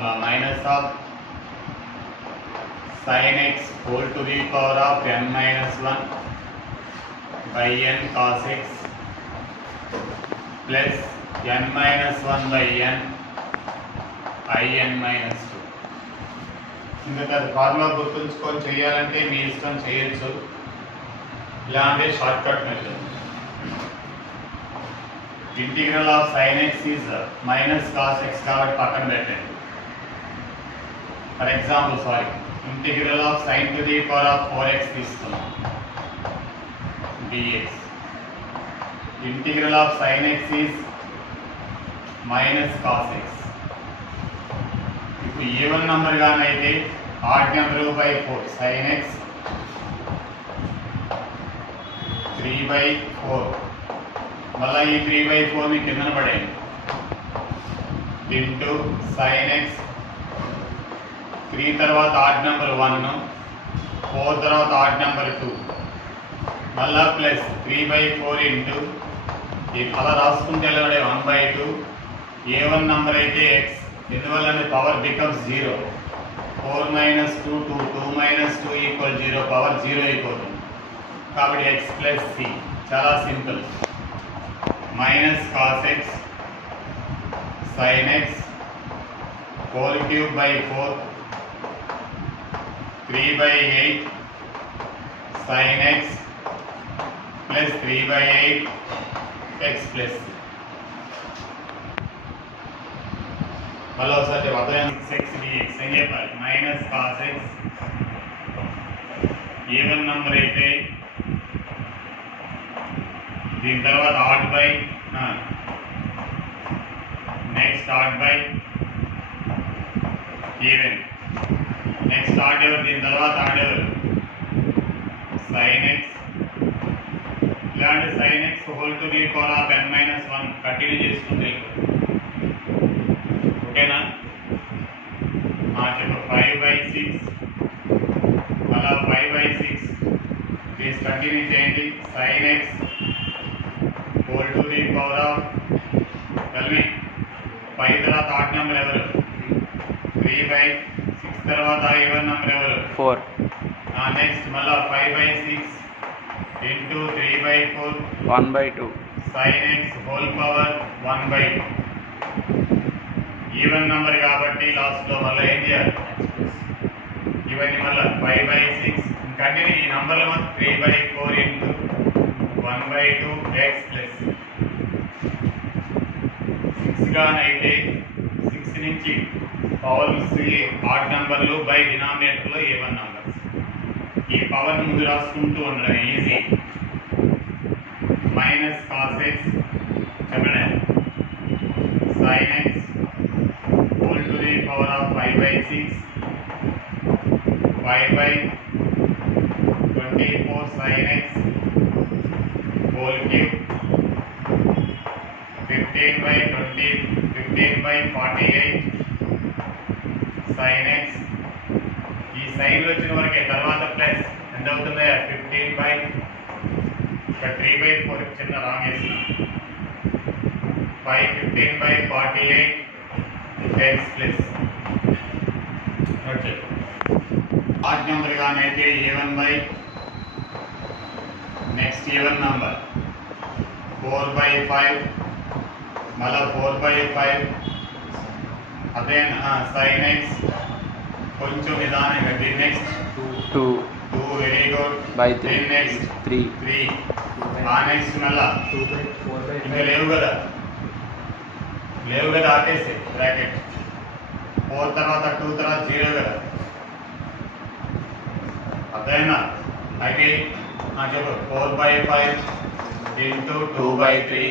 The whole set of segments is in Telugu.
formula minus of sin x whole to the power of n minus 1 by n cos x plus n minus 1 by n in minus 2. ఇంకా ఫార్ములా గుర్తుంచుకొని చేయాలంటే మీ ఇష్టం చేయొచ్చు, ఇలా అంటే short cut method. Integral of sin x is minus cos x కాబట్టి పక్కన పెట్టండి. For example integral of sin to the power of 4x తీసుకున్నాం dx. Integral of sin x is minus cos x. ఇప్పుడు ఈవెన్ నంబర్ గానైతే odd number by 4 sin x 3/4 మళ్ళీ ఈ 3/4 ని కిందన పడేయండి ఇంటూ sin x 3 తర్వాత ఆడ్ నెంబర్ 1 4 తర్వాత ఆడ్ నెంబర్ 2 మళ్ళా ప్లస్ 3/4 ఇంటూ అలా రాసుకుంటే వెళ్ళబడే 1/2 ఏ1 నంబర్ అయితే x ఎందువల్ల power becomes 0 4 minus 2 2 2 minus 2 equal 0 power 0 అయిపోతుంది కాబట్టి x ప్లస్ c చాలా simple. Minus cos x sin x whole cube by 4 3/8 sin x plus 3/8 x plus c. మళ్ళీ ఒకసారి అర్థం 6x dx అని చెప్పాలి. Minus cos x even number అయితే దీని తర్వాత odd by next odd by even next odd ఎవరు దీని తర్వాత ఆడ్ ఎవరు sin x ఇలాంటి sin x whole to the power of n minus 1 continue చేసుకుంటే ఓకేనా. చెప్పు 5/6 అలా 5/6 దీస్ కంటిన్యూ చేయండి. sin x whole to the power of 5 తర్వాత ఆడ్ నెంబర్ ఎవరు 3/6 తర్వాత ఈవెన్ నెంబర్ ఎవరు 4. నెక్స్ట్ మళ్ళా 5/6 into 3/4 1/2 sin x whole power 1/2 even number కాబట్టి లాస్ట్లో మళ్ళీ ఏం చేయాలి ఇవన్నీ మళ్ళీ 5/6 కంటిన్యూ ఈ నంబర్లో 3/4 ఇంటూ 1/2 x ప్లస్ 6 గానైతే 6 నుంచి పవర్స్ ఆడ్ నెంబర్లు బై డినామినేటర్లో ఏవన్ నంబర్స్ ఈ పవర్ ముందు రాసుకుంటూ ఉండడం ఈజీ. మైనస్ cos x చెప్పండి sin x whole to the power of 5/6 5/24 sin x whole cube 15/20 15/48 sin x. ఈ సైన్ వచ్చిన వరకే తర్వాత ప్లస్ ఎంత అవుతుంది 15/3/4 చిన్న రాంగ్ వేసిన 15/48 x plus okay. Odd number గానైతే a1 by next even number 4/5 మళ్ళా 4/5 అదే sin x కొంచెం నిదానంగా దీని నెక్స్ట్ 2 వెరీ గుడ్ బై దీని నెక్స్ట్ 3 నెక్స్ట్ మళ్ళా ఇంకా లేవు కదా ఆపేసి బ్రాకెట్ 4 తర్వాత 2 తర్వాత 0 కదా అర్థమైనా. అయితే చెప్పు 4/5 ఇంటూ 2/3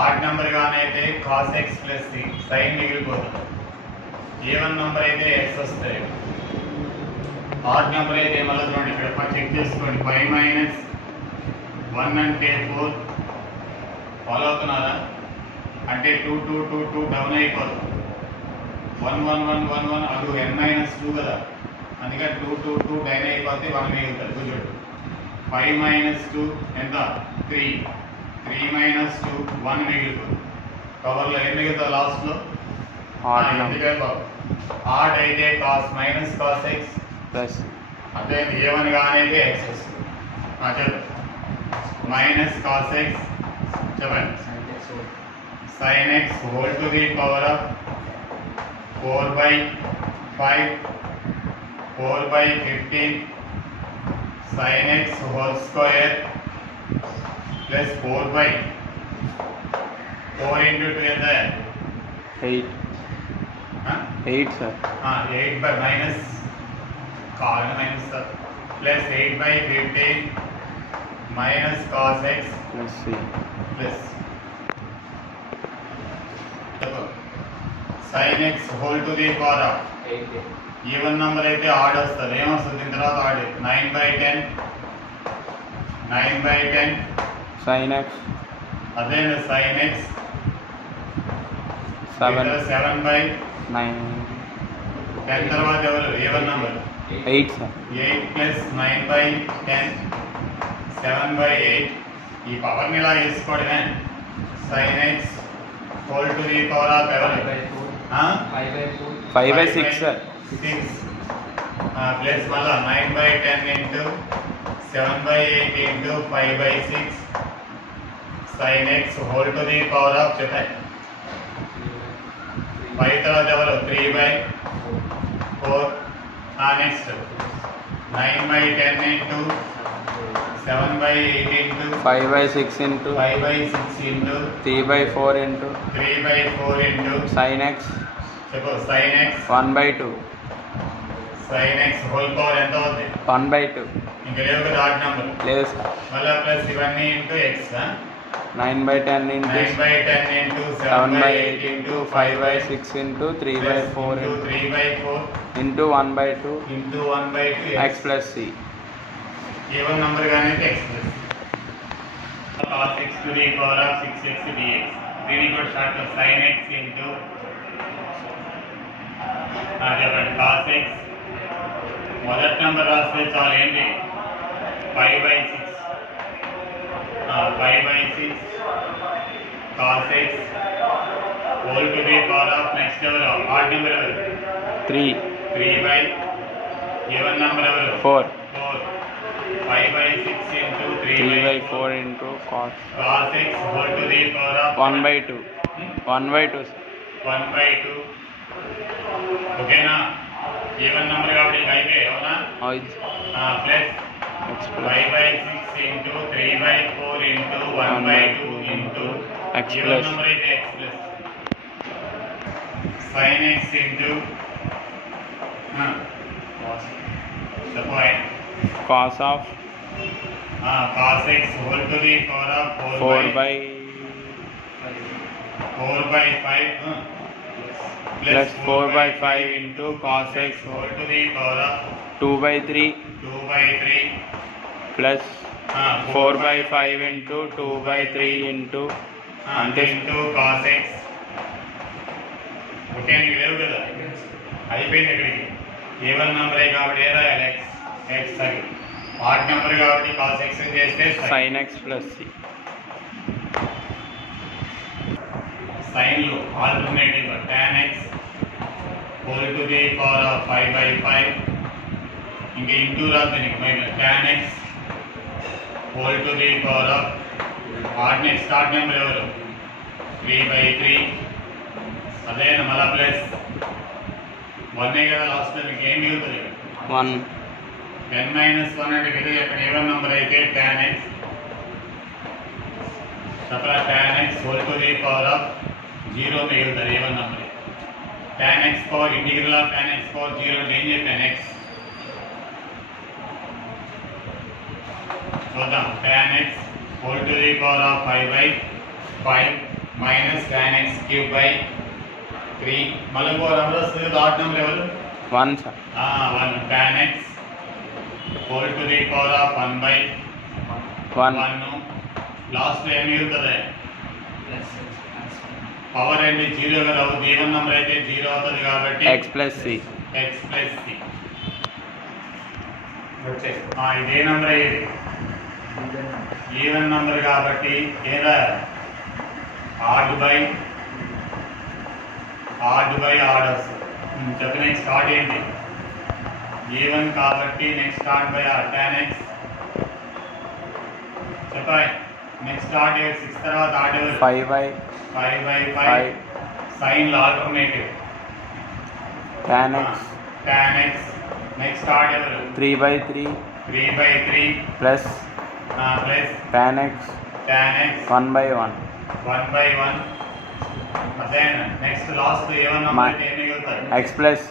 ఆడ్ నెంబర్ గానైతే cos x plus c sine మిగిలిపోతుంది. ఈవెన్ నెంబర్ అయితే x వస్తాయి. ఆడ్ నెంబర్ అయితే మళ్ళీ చూడండి ఇక్కడ చెక్ చేసుకోండి 5 - 1 అంటే 4 ఫాలో అవుతున్నారా అంటే 2 2 2 2 డౌన్ అయిపోతుంది 1 1 1 1 1 అటు n-2 కదా అందుకని 2 2 2 డైన్ అయిపోతే 1 మిగులుతుంది చూడండి 5 - 2 ఎంత 3 3 - 2 1 మిగులుతుంది. కవర్లో ఏం మిగులుతుంది లాస్ట్లో ఆడ్ నెంబర్. ఆడ్ అయితే cos minus cos X plus అదే ఏ1 గానైతే ఎక్స్ వస్తుంది. చెప్పు మైనస్ కాస్ ఎక్స్ చెప్పండి sin x whole to the power of 4 by 5 4 by 15 sin x whole square plus 4 by 4 into 2 ఎంత 8 sir 8 by minus cos minus plus 8 by 15 minus cos x plus c plus sin x whole to the power of even number అయితే ఆడ్ వస్తుంది. ఏమొస్తుంది దీని తర్వాత ఆడ్ 9 by 10 sin x అదే sin x 7 by 9 10 తర్వాత ఎవరు even number 8 sir 8 plus 9 by 10 7 by 8 ఈ పవర్ని ఇలా వేసుకోవడమే sin x whole to the power of ఎవరు 5 by 6 sir 6 ప్లస్ మళ్ళా 9 by 10 into 7 by 8 into 5 by 6 sin x whole to the power of చెప్పండి 5 తర్వాత ఎవరు 3 by 4 next 9 by 10 into 7 by 8 into 5 by 6 into 5 by 6 into 3 by 4 into 3 by 4 into sin x చెప్పు sin x 1 by 2 sin x whole power ఎంత అవుతుంది 1 by 2 ఇంకా లేవు కదా ఆడ్ నెంబర్ లేదు సార్ మళ్ళా ప్లస్ ఇవన్నీ into x 9 by 10 into 9 by 10 into 7 by 8 into 5 by 6 into 3 by 4 into 3 by 4 into 1 by 2 into 1 by 2 x plus c even number గానే x plus cos x to the power of 6x dx దీని కూడా షార్ట్ sin x into చెప్పండి cos x మొదటి నెంబర్ రాస్తే చాలు ఏంటి 5 by 6 5 by 6 cos x whole to the power of next ఎవరు ఆడ్ నెంబర్ ఎవరు 3 by ఈవెన్ నెంబర్ ఎవరు 4 5 by 6 into 3 by 4 into cos x whole to the power of 1 by 2 1 by 2 1 by 2 ఓకేనా ఈవెన్ నెంబర్ కాబట్టి ఇంకా అయిపోయాయి అవునా plus x 5 by 6 into 3 by 4 into 1 by 2 into x even plus number అయితే x plus sin x into the point cos of cos x whole to the power of 4 by 5 plus 4 by 5 into cos x whole to the power of 2 by 3 2 by 3 plus 4 by 5 into 2 by 3 into into cos x okay నీకు లేవు కదా అయిపోయింది ఇక్కడికి ఈవెన్ నెంబరే కాబట్టి ఏదా x సరి ఆడ్ నెంబర్ కాబట్టి cos x చేస్తే sin x plus c సైన్లు alternative tan x whole to the power of 5 by 5 ఇంకా ఇంటూ రాదు నీకు tan x whole to the power of odd next odd number ఎవరు 3 by 3 అదే మళ్ళా ప్లస్ 1 కదా లాస్ట్ మీకు ఏం మిగులుతుంది 1 10 minus 1 అంటే ఇదే ఇక్కడ ఈవెన్ నెంబర్ అయితే tan x సపరా tan x whole to the power of 0 మిగులుతుంది even number tan x power integral of tan x power 0 అంటే ఏం చెప్పాను x చూద్దాం tan x whole to the power of 5 by 5 minus tan x cube by 3 మళ్ళీ పవర్ నెంబర్ వస్తుంది ఆడ్ నెంబర్ ఎవరు 1 sir 1 tan x whole to the power of 1 by 1 last ఏం మిగులుతుంది పవర్ అంటే 0 కదా అవుతుంది ఈవెన్ నెంబర్ అయితే 0 అవుతుంది కాబట్టి x plus c ఇదే నెంబర్ అయ్యేది ఈవెన్ నెంబర్ కాబట్టి ఏదా ఆడ్ బై ఆడ్ వస్తుంది చెప్పు నెక్స్ట్ స్టార్ట్ ఏంటి a1 కాబట్టి next start by r tan x చెప్పాలి నెక్స్ట్ స్టార్ట్ 6 తర్వాత r double 5/5 sign alternative tan x next start ఎవరు 3/3 ప్లస్ tan x 1/1 1/1 అదేనా నెక్స్ట్ లాస్ట్ a1 అంటే ఏమి మిగులుతాయి x plus c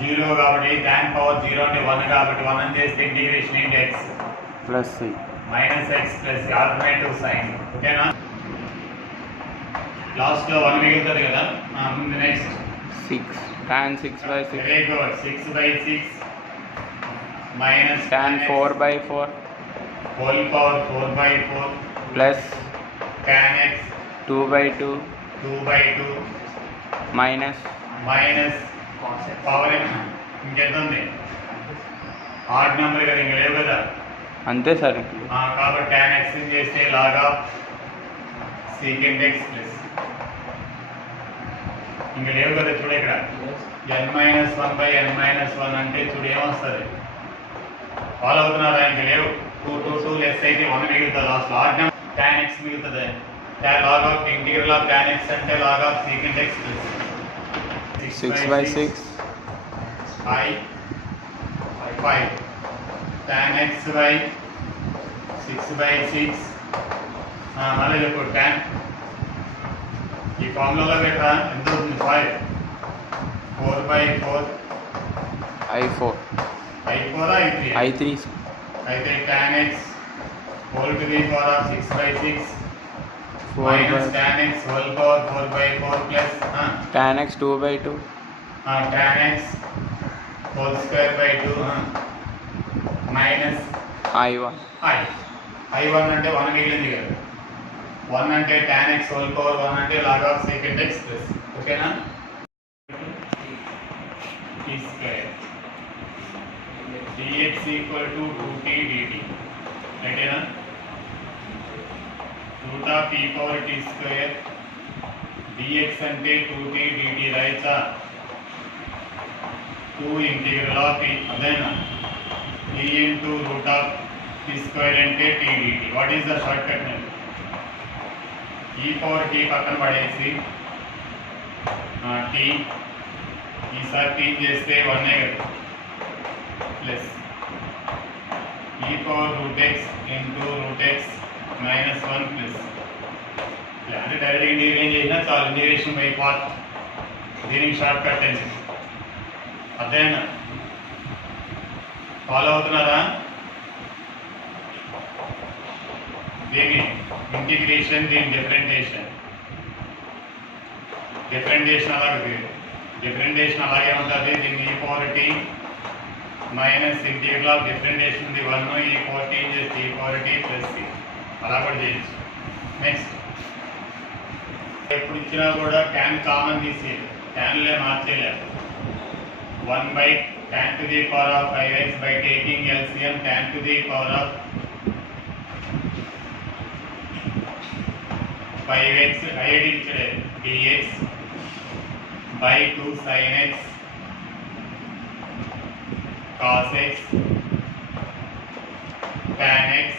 0 కాబట్టి tan పవర్ 0 అంటే 1 కాబట్టి 1 అని చేస్తే ఇంటిగ్రేషన్ ఏంటి x plus c minus x plus alternative sign ఓకేనా లాస్ట్ లో 1 మిగులుతుంది కదా ముందు next 6 tan 6/6 very good 6/6 minus tan 4/4 whole power 4/4 plus tan x 2/2 2/2 minus minus power ఇంకెంత ఉంది ఆడ్ నెంబర్ కదా ఇంక లేవు కదా అంతే సార్ కాబట్టి tan x చేస్తే లాగా secant x ప్లస్ ఇంక లేవు కదా చూడు ఇక్కడ n-1/n-1 అంటే చూడు ఏమొస్తుంది ఫాలో అవుతున్నారా ఇంక లేవు 2 లెస్ అయితే 1 మిగులుతుంది last odd number tan x మిగులుతుంది log of integral of tan x అంటే log of secant x plus 6/6 I 5 tan x by 6/6 మళ్ళీ చెప్పు tan ఈ ఫార్ములాలో పెట్టా ఎంత అవుతుంది 5 4/4 I4 I4 I3 I3 అయితే tan x whole to the power of 6/6 minus tan x whole power 4/4 plus tan x 2/2 tan x whole square by 2 minus I1 I1 అంటే 1 మిగిలింది కదా 1 అంటే tan x whole power 1 అంటే log of secant x plus ఓకేనా t square dx equal to 2t dt రైటేనా root of e power t square dx అంటే 2t dt రైటా 2 integral of e అదేనా e into root of t square అంటే t dt what is the shortcut name e power t పక్కన పడేసి t ఈసారి t చేస్తే 1 కదా plus e power root x into root x minus 1 plus అంటే డైరెక్ట్ ఇంటిగ్రేషన్ చేసినా చాలు ఇంటిగ్రేషన్ బై పార్ట్ దీనికి షార్ట్ కట్ అయింది అదేనా ఫాలో అవుతున్నారా దీని ఇంటిగ్రేషన్ దీని డిఫరెంటేషన్ అలాగే ఉంటుంది దీన్ని e power t minus integral of differentiation ఉంది 1 ఈ పవర్ టీ చేస్తే ఈ పవర్ టీ ప్లస్ సి అలా కూడా చేయొచ్చు నెక్స్ట్ ఎప్పుడు ఇచ్చినా కూడా tan కామన్ తీసేయాలి tanలే మార్చేయాలి 1/tan to the power of 5x by taking LCM tan to the power of 5x ideal dx by 2 sin x cos x tan x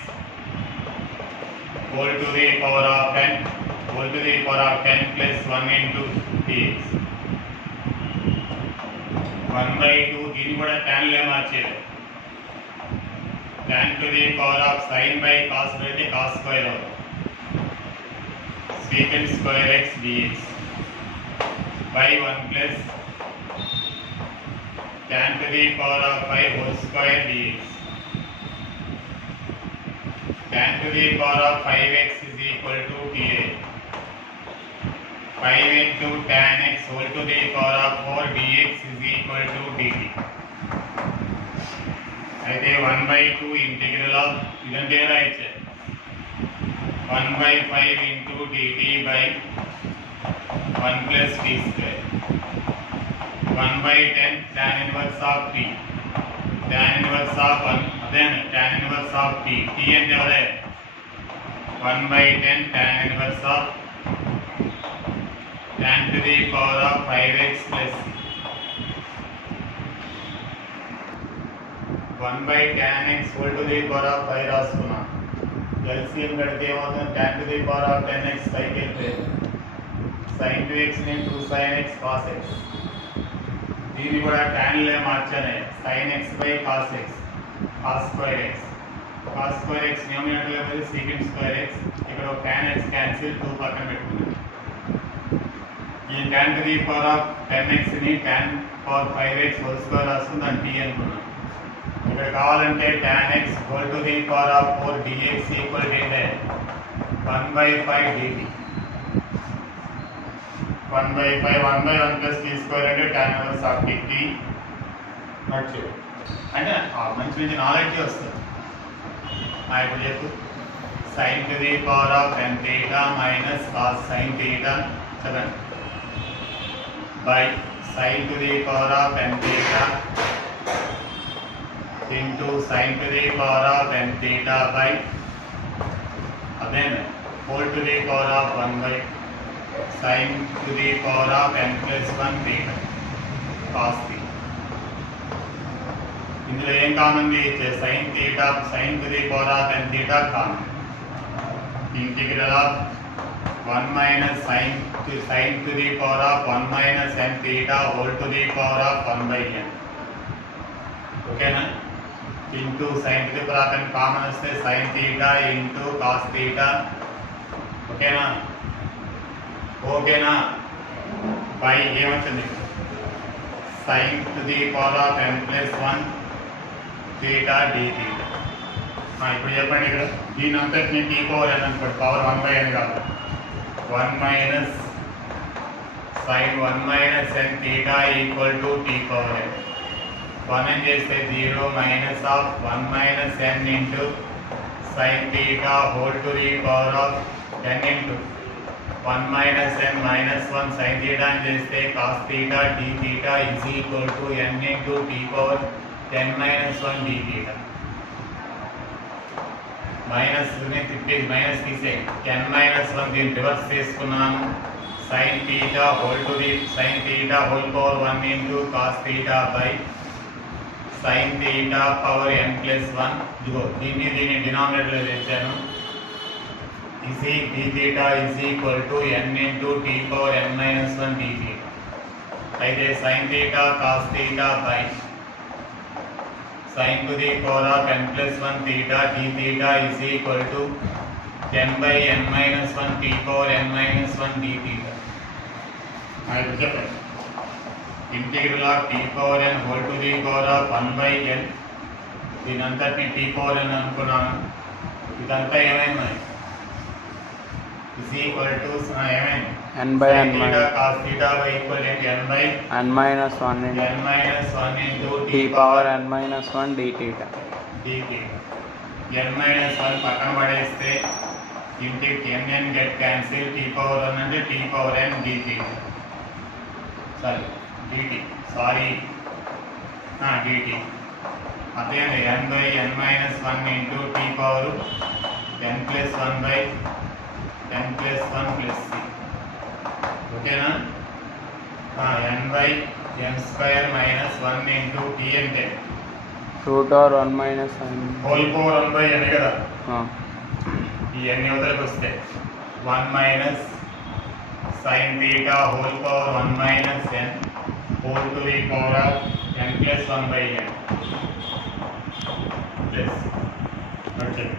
whole to the power of 10 plus 1 into dx 1/2 దీన్ని కూడా tan లే మార్చేయాలి tan to the power of sin by cos అయితే cos square అవుతుంది secant square x dx by 1 plus tan to the power of 5 whole square dx tan to the power of 5x is equal to ta 5 into tan x whole to the power of 4 dx is equal to dt అయితే 1/2 ఇంటిగ్రల్ ఆఫ్ ఇదంటే ఎలా ఇచ్చారు 1/5 into dt by 1 plus t square 1/10 tan inverse of t tan inverse of 1 అదేనా tan inverse of t t అంటే అదే 1/10 tan inverse of tan to the power of 5x plus 1/tan x whole to the power of 5 రాసుకున్నాం. ఎల్సిఎం పెడితే ఏమవుతుంది? tan to the power of 10x 5కి వెళ్ళిపోయింది. sin 2x ని 2 sin x cos x. దీన్ని కూడా tan లే మార్చాలి. sin x by cos x cos square x cos square x numerator లో పోయి secant స్క్వేర్ x. ఇక్కడ ఒక tan x క్యాన్సిల్ 2 పక్కన పెట్టుకుందాం. ఈ tan to the power of 10x ని tan power 5x whole square రాసుకుని దాన్ని t అనుకున్నాం. ఇక్కడ కావాలంటే tan x whole to the power of 4 dx equal ఏంటంటే 1/5 dt. 1/5 1/1 ప్లస్ t స్క్వేర్ అంటే tan ఇన్వర్స్ ఆఫ్ dt అంటే మంచి మంచి నాలెడ్జ్ వస్తుంది. ఇప్పుడు చెప్పు sin to the power of n theta minus cos sin theta చదవండి by sin to the power of n theta into sin to the power of n theta by again whole to the power of 1 by sin to the power of n plus 1 theta cos theta. ఇందులో ఏం common sin theta sin to the power of n theta common. Integral of 1 minus sin to the power of 1 minus n theta whole to the power of 1 by n. ఓకేనా? Into sine to the power of n common వస్తే sin theta into cos theta. ఓకేనా? బై ఏమవుతుంది? sin to the power of n plus 1 theta d theta. ఇప్పుడు చెప్పండి, ఇక్కడ దీని అంతటిని t పవర్ n అనుకోండి, పవర్ 1/n కాదు. 1 minus sin 1 minus n theta equal to t power n. 1 n చేస్తే 0 minus of 1 minus n into sin theta whole to the power of 10 into 1 minus n minus 1 sin theta అని చేస్తే cos theta d theta is equal to n into t power 10 minus 1 d theta. Minus తిప్పేసి మైనస్ తీసే 10 మైనస్ 1 దీన్ని రివర్స్ చేసుకున్నాను. sin theta whole power 1 into cos theta by sin theta power n plus 1. ఇదిగో దీన్ని డినామినేటర్లో తెచ్చాను. d theta is equal to n into t power n minus 1 d theta. అయితే sin theta cos theta by sin to the power of n plus 1 theta d theta is equal to 10 by n minus 1 t power n minus 1 d theta. ఇప్పుడు చెప్పండి, integral of t power n whole to the power of 1 by n. దీనంతటిని t power n అనుకున్నాను. ఇదంతా ఏమైంది? is equal to ఏమైంది? n by n cos theta by equal to n by n minus 1 into t power n minus 1 d theta. n minus 1 పక్కన పడేస్తే ఇంటి n get cancel, t power 1 అంటే t power n dt. Sorry dt. అదే n by n minus 1 into t power n plus 1 by n plus 1 plus c. ఓకేనా? n by n square minus 1 into t అంటే root over 1 minus 1 whole power 1 by n కదా. ఈ n యువతలకు వస్తే 1 minus sin theta whole power 1 minus n whole to the power of n plus 1 by n plus. Okay.